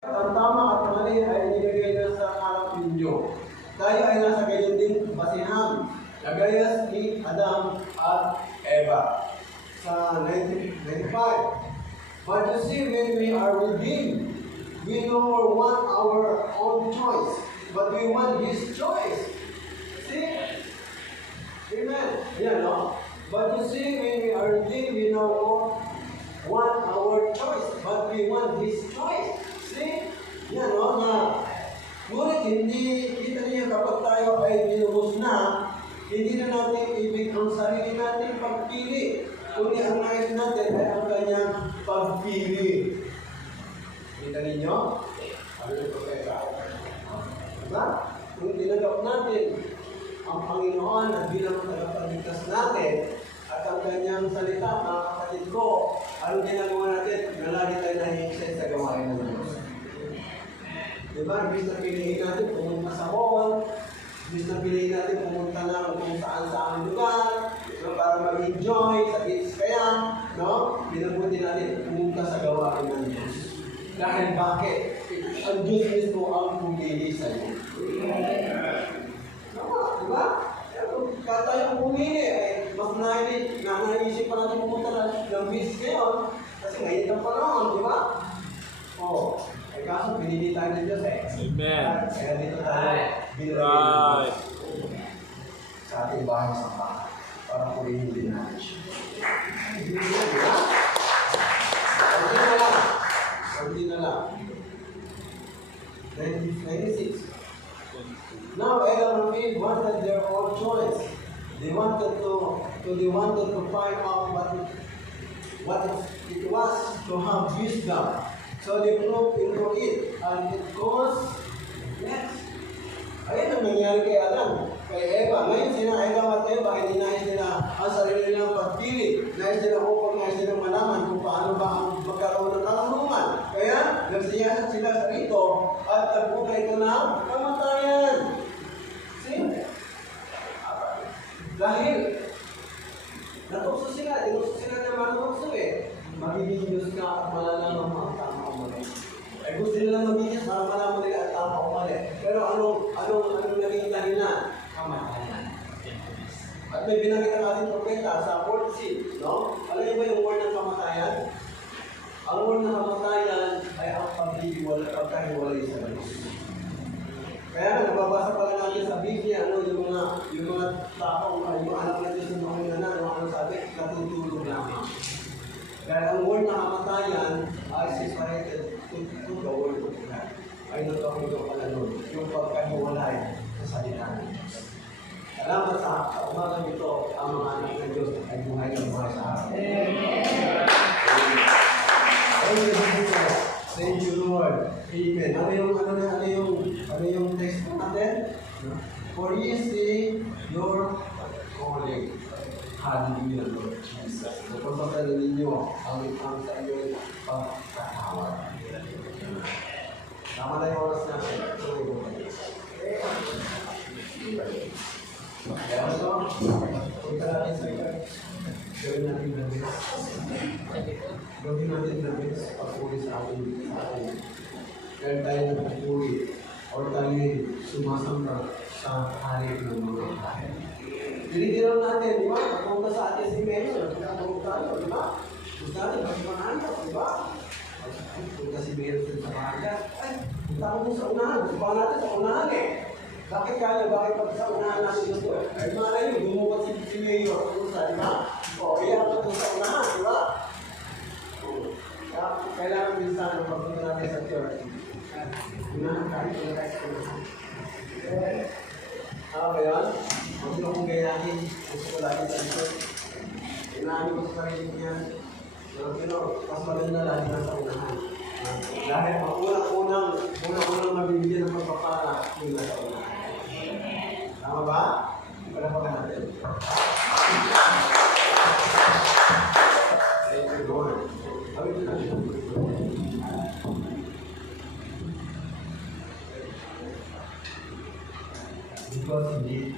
Ang tama at mali ay nilagay na sa harap ninyo. Tayo ay nasa gayon din basihan. Nagayas ni Adam at Eva sa 1995. But you see, when we are redeemed, we no more want our own choice, but we want His choice. See? Amen. Ayan, no? But you see, when we are redeemed, we no more want our choice, but we want His choice. See? Yan, no? Na, ngunit hindi, kita niya kapag tayo ay binubos na, hindi na natin ibig ang sarili natin pagpili. Kundi ang nais natin ay ang kanyang pagpili. Kita ninyo? Ano yung propeta? Diba? Kung tinanggap natin ang Panginoon at bilang tagapagligtas natin at ang kanyang salita, mga kapatid ko, ano ginagawa natin? Nalagi tayo nahihisay sa gawain ng Diyos. Diba? Ibig na pilihin natin pumunta sa mall, ibig na pilihin natin pumunta na kung saan-saan lugar, para mag-enjoy sa kids kaya, no? Binabuti natin pumunta sa gawain ng Diyos. Dahil bakit? Ang Diyos mismo ang pumili sa iyo. Diba? Kaya tayong pumili, mas naisip pa natin pumunta ng beach ngayon, kasi ngayon ang panahon, di ba? Oo. Ay kaso, pinili tayo ng Diyos eh. Amen. Kaya dito tayo binili Right. sa ating bahay sa bahay para purihin din natin siya. Hindi na lang. 96. Now Adam and Eve wanted their own choice. They wanted to find out what it was to have wisdom. So they looked into it, and it caused next. Ayun ang nangyari kay Adam, kay Eva. Ngayon sina Adam at Eva, hindi nais nila ang sarili nilang pagpili. Nais nila malaman kung paano ba ang magkaroon ng katarungan. Kaya nagsiyasat sila sa rito at nagbuka ito ng kamatayan. See? Dahil natukso sila, tinukso sila na manukso eh. Magiging Diyos ka at malalaman mo ang tama o mali. Ay gusto nila magiging para malaman nila ang tama o mali. Pero anong naging dahilan? Kamatayan. At may binanggit ang ating propeta sa 14, no? Alam niyo ba yung word ng kamatayan? Ang word ng kamatayan ay ang pagkahiwalay sa Diyos. Kaya nababasa pa lang natin sa Biblia, yung mga tao, yung anak na Diyos ng mga nanan, ano sabi, natutulog lamang. Dahil ang word na kamatayan ay separated to the word of God. Ay natutulog pala nun, yung pagkahiwalay sa salita ng Diyos. Salamat sa umagang ito, ang mga anak ng Diyos ay buhay ng buhay sa akin. Thank you, Lord. Amen. Ano yung text natin? For ye see your calling. Hallelujah, Lord Jesus. Napagpapala ninyo ang sa inyo pagkakawal. Tama na yung oras natin. Kaya ito, punta natin sa ito. Gawin natin the best. Gawin natin the best. Pagpuli sa atin. Dahil tayo nagpapuli o tayo sumasamba sa hari ng mga hari. Dinidiran natin, di ba? Pagpunta sa atin si Mayor, pinatulog tayo, di ba? Gusto natin, magpamananap, di ba? Punta si Mayor sa maaga. Ay, punta ko sa unahan. Gusto pa natin sa unahan eh. Bakit kaya? Bakit pag sa unahan natin gusto? Ay, malay yun, bumukat si Mayor. Di ba? O, iyan ka sa unahan, di ba? Kailangan minsan na pagpunta natin sa church. Unahan tayo, kung tayo sa unahan. Tama ba yun? Huwag nyo kong gayahin. Gusto ko lagi sa ito. Inaani ko sa sarili niya. Pero mas maganda lagi nasa unahan. Dahil ang unang mabibigyan ng pagpapala yung nasa unahan. Tama ba? Palapakan natin. Thank you, Lord. Kami ito natin. Because indeed.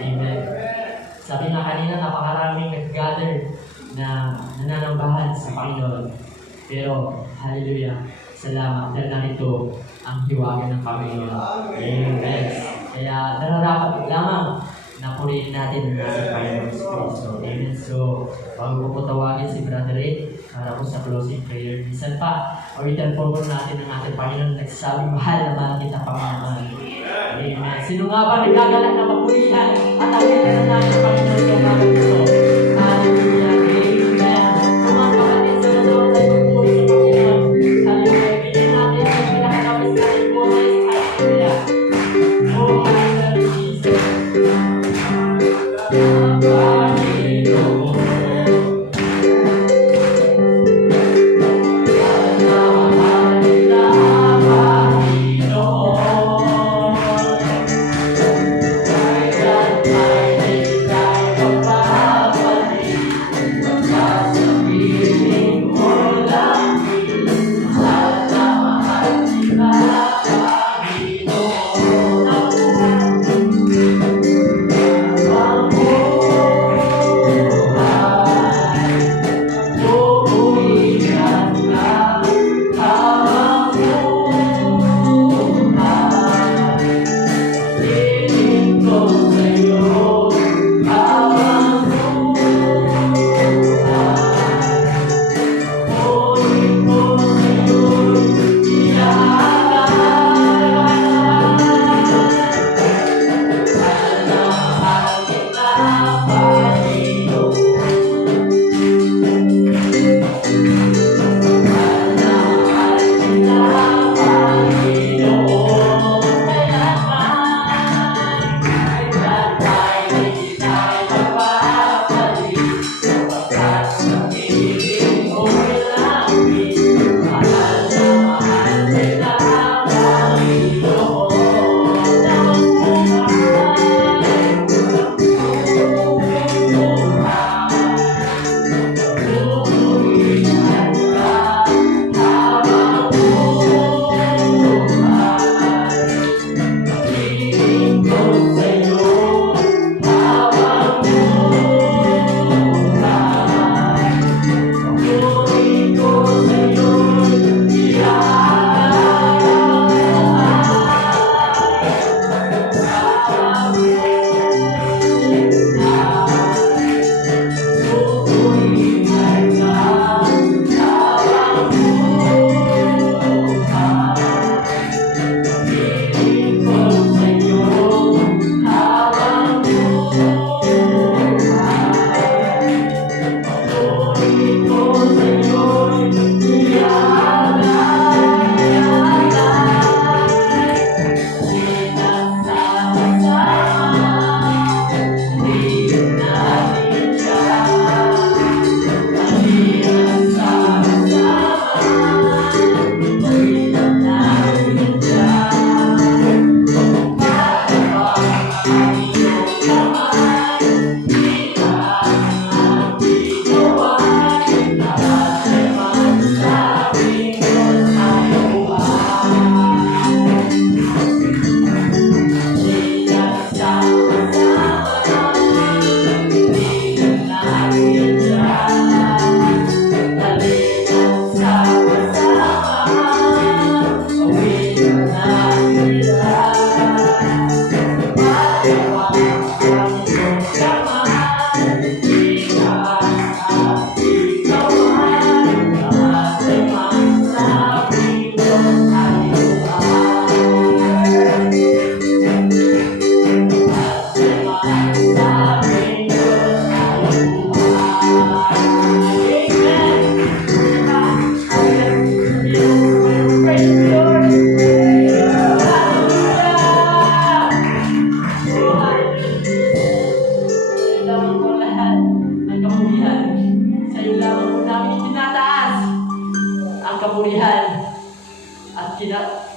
Amen. Sabi nga kanina, napakaraming nag-gather na nananambahan sa Panginoon. Pero, hallelujah, salamat dahil narito ang hiwaga ng Panginoon. Amen. Kaya nararapat lamang na purihin natin ang ating Panginoon Kristo. Amen. So, bago ko po tawagin si Brother Ed para po sa closing prayer, minsan pa, awitan po natin ang ating Panginoon nagsasabing, mahal na mahal kita, Panginoon. Amen. Sino nga ba nagagalang na papurihan at awitan na natin Panginoon sa mga gusto? Hallelujah. Amen. Kung ang kapatid sa Lord ay magpuri sa Panginoon, hallelujah. Bigyan natin ang pinakalapis natin po ay hallelujah. Oh, hallelujah, Jesus.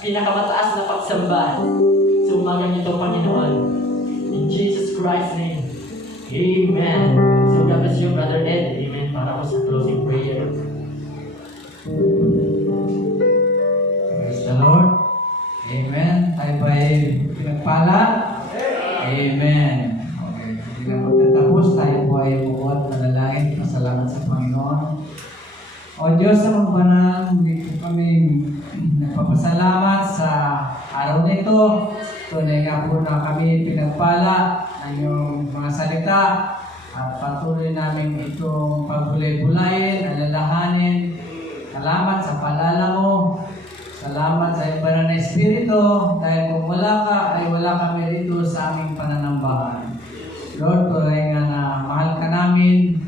Pinakamataas na pagsamba sa umagang ito, Panginoon. In Jesus Christ's name. Amen. So God bless you, Brother Ed. Amen. Para ko sa closing prayer. Praise the Lord. Amen. Tayo ba'y pinagpala? Amen. kami pinagpala ng iyong mga salita at patuloy namin itong pagbulay-bulayin, alalahanin. Salamat sa paalala mo. Salamat sa iyong banal na Espiritu dahil kung wala ka ay wala kami rito sa aming pananambahan. Lord, tuloy nga na mahal ka namin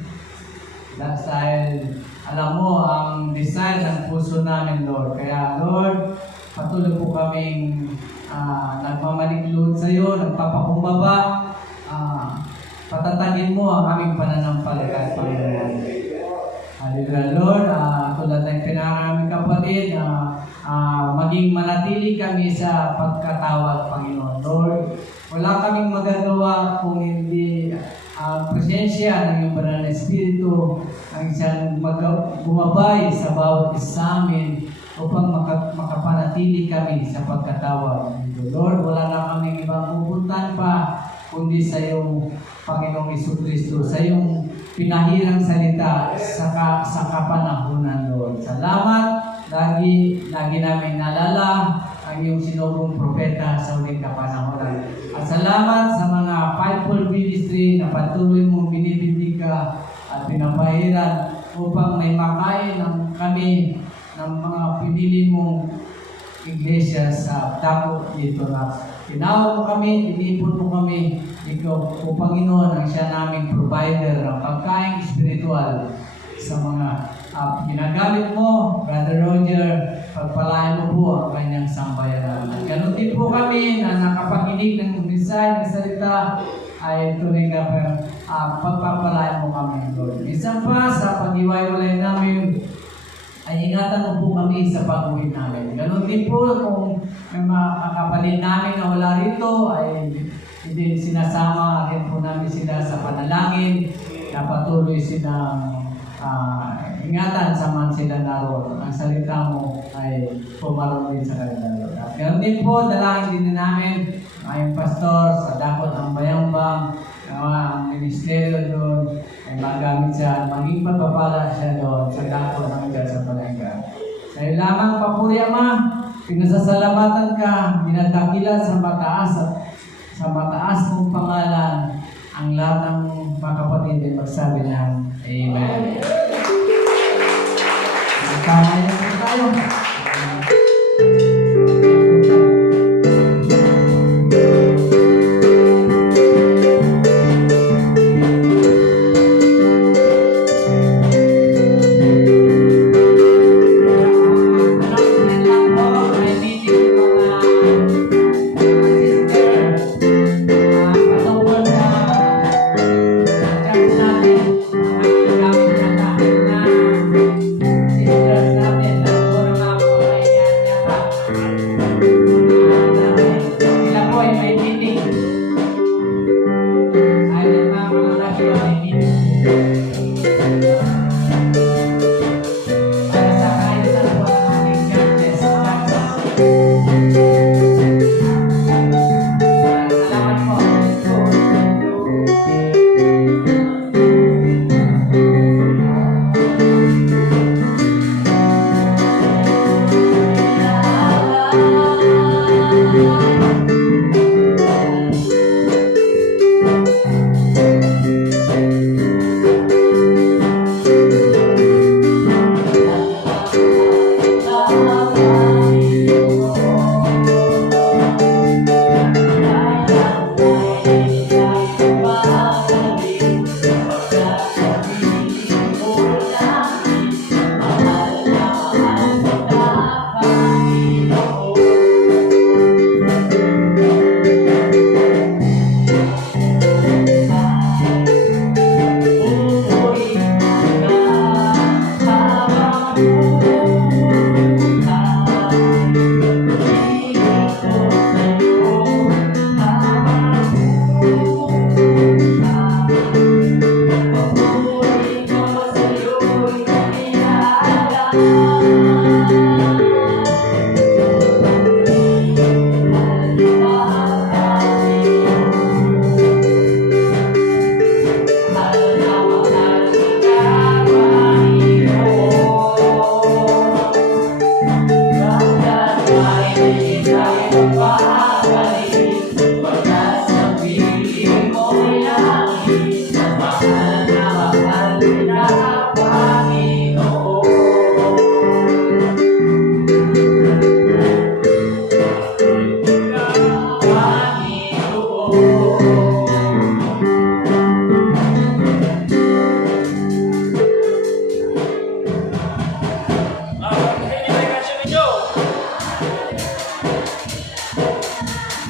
dahil alam mo ang design ng puso namin, Lord. Kaya, Lord, patuloy po kaming nagmamaliklod sa iyo, nagpapakumbaba. Patatagin mo ang aming pananampalataya, Panginoon. Hallelujah, Lord. Tulad ng pinangaming kapatid, maging manatili kami sa pagkatawag, Panginoon. Lord, wala kaming magagawa kung hindi ang presensya ng iyong banal na Espiritu ang siyang bumabay sa bawat isa sa amin upang makapanatili kami sa pagkatawag. Lord, wala na kaming ibang pupuntahan pa kundi sa iyong Panginoong Jesucristo, sa iyong pinahirang salita sa kapanahunan, Lord. Salamat, lagi namin naalala ang iyong sinugong propeta sa huling kapanahunan. At salamat sa mga fivefold ministry na patuloy mong binibindig ka at pinapahiran upang may makain ng kami ng mga pinili mong iglesia sa dako dito na tinawag mo kami, inipon mo kami, ikaw o Panginoon ang siya naming provider ng pagkain espiritual sa mga ginagamit mo, Brother Roger, pagpalain mo po ang kanyang sambayanan. At ganun din po kami na nakapakinig ng design ng salita ay tuloy nga pagpapalain mo kami, Lord. Isang pa sa pag-iwalay namin ay ingatan mo po kami sa pag-uwi namin. Ganun din po kung may mga kapatid namin na wala rito ay hindi sinasama rin po namin sila sa panalangin na patuloy silang ingatan sa man sila naroon. Ang salita mo ay pumarong din sa kanila. At ganun din po, dalangin din namin ang pastor sa dakot ng Bayambang, ang ministeryo doon ay magamit siya, maging pagpapala siya doon sa dakot ng Diyos sa Palengka. Dahil lamang papuri Ama, pinasasalamatan ka, binadakilan sa mataas mong pangalan ang lahat ng mga kapatid ay magsabi ng Amen. Magkakain na tayo.